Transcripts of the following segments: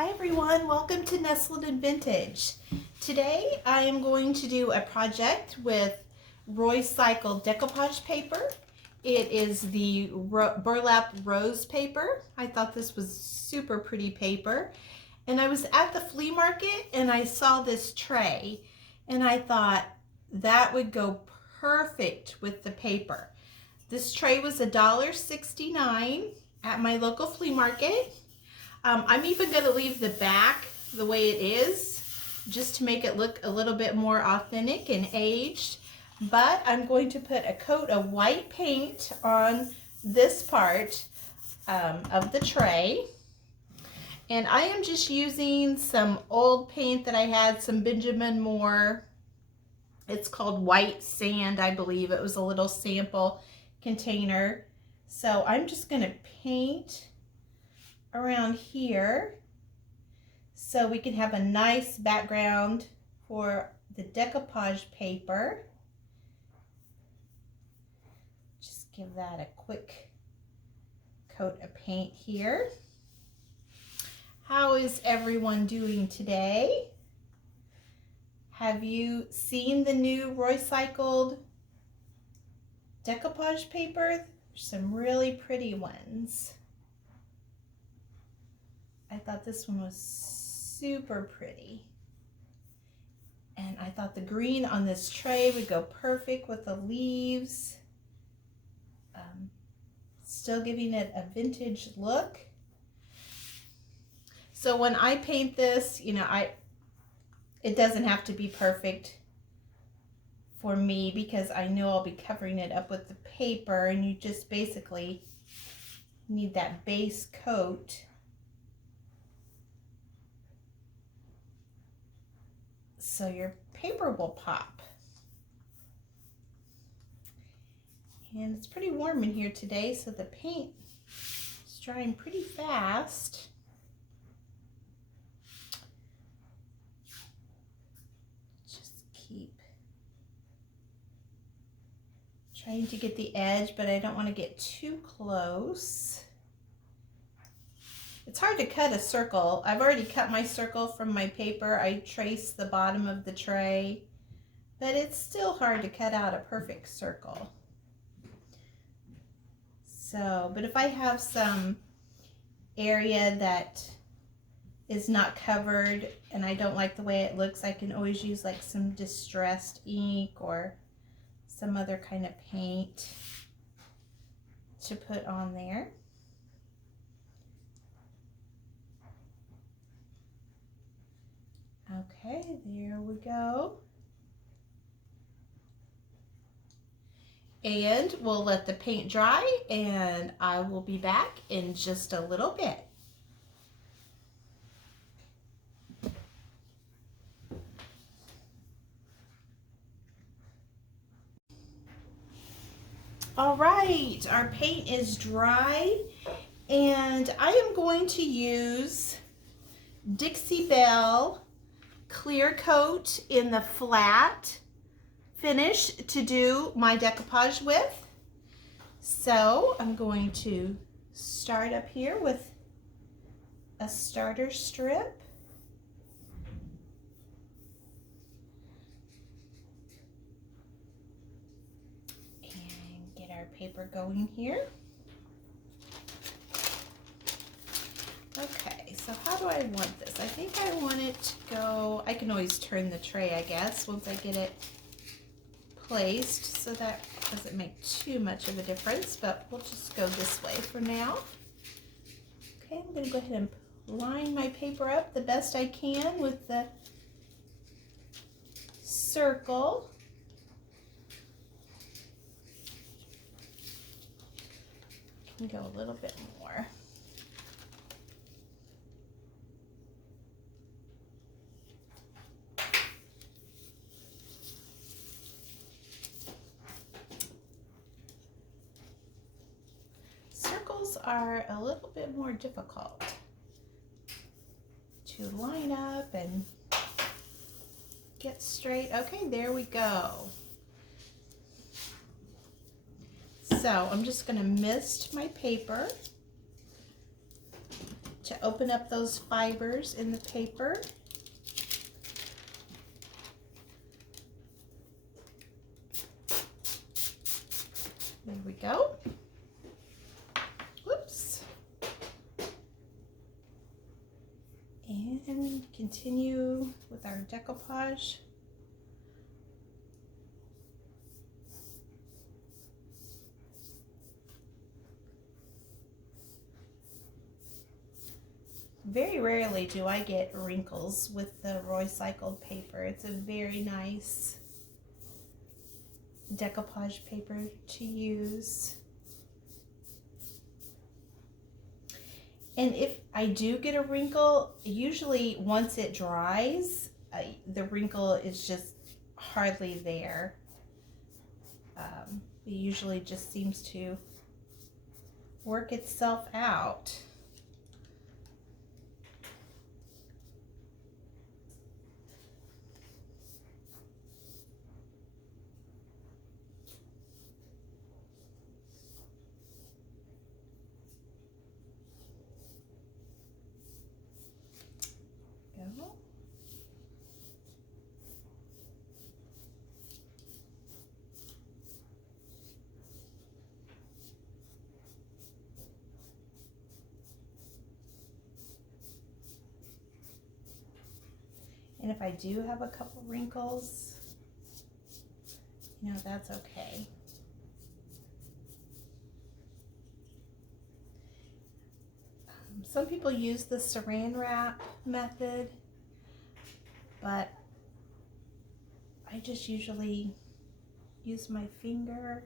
Hi everyone, welcome to Nestled and Vintage. Today I am going to do a project with Roycycled Decoupage Paper. It is the Burlap Rose paper. I thought this was super pretty paper. And I was at the flea market and I saw this tray and I thought that would go perfect with the paper. This tray was $1.69 at my local flea market. I'm even going to leave the back the way it is just to make it look a little bit more authentic and aged. But I'm going to put a coat of white paint on this part of the tray. And I am just using some old paint that I had, some Benjamin Moore. It's called White Sand, I believe. It was a little sample container. So I'm just going to paint around here so we can have a nice background for the decoupage paper. Just give that a quick coat of paint here. How is everyone doing today? Have you seen the new Roycycled Decoupage paper? There's some really pretty ones. I thought this one was super pretty. And I thought the green on this tray would go perfect with the leaves. Still giving it a vintage look. So when I paint this, you know, it doesn't have to be perfect for me because I know I'll be covering it up with the paper, and you just basically need that base coat. So your paper will pop. And it's pretty warm in here today, so the paint is drying pretty fast. Just keep trying to get the edge, but I don't want to get too close. It's hard to cut a circle. I've already cut my circle from my paper. I traced the bottom of the tray, but it's still hard to cut out a perfect circle. So, but if I have some area that is not covered and I don't like the way it looks, I can always use like some distressed ink or some other kind of paint to put on there. Okay, there we go. And we'll let the paint dry and I will be back in just a little bit. All right, our paint is dry and I am going to use Dixie Belle clear coat in the flat finish to do my decoupage with. So I'm going to start up here with a starter strip. And get our paper going here. Okay, so how do I want this? I think I want it to go, I can always turn the tray, I guess, once I get it placed, so that doesn't make too much of a difference, but we'll just go this way for now. Okay, I'm going to go ahead and line my paper up the best I can with the circle. I can go a little bit more. Are a little bit more difficult to line up and get straight. Okay, there we go. So I'm just going to mist my paper to open up those fibers in the paper. There we go. Whoops. And continue with our decoupage. Very rarely do I get wrinkles with the Roycycled paper. It's a very nice decoupage paper to use. And if I do get a wrinkle, usually once it dries, the wrinkle is just hardly there. It usually just seems to work itself out. Go. And if I do have a couple wrinkles, you know, that's okay. Some people use the saran wrap method, but I just usually use my finger.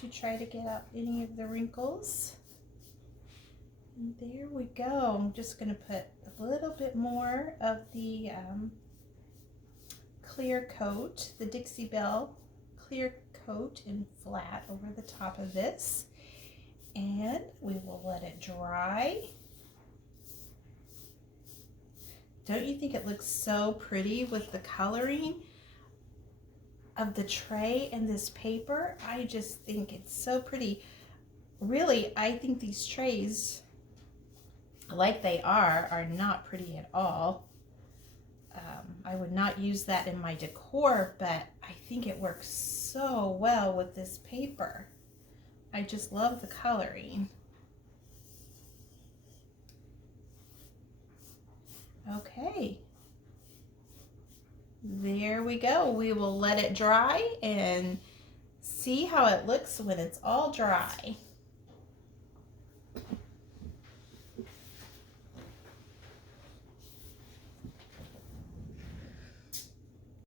To try to get out any of the wrinkles. And there we go. I'm just going to put a little bit more of the clear coat, the Dixie Belle clear coat in flat over the top of this, and we will let it dry. Don't you think it looks so pretty with the coloring of the tray and this paper? I just think it's so pretty. Really, I think these trays, like they are not pretty at all. I would not use that in my decor, but I think it works so well with this paper. I just love the coloring. Okay, there we go. We will let it dry and see how it looks when it's all dry.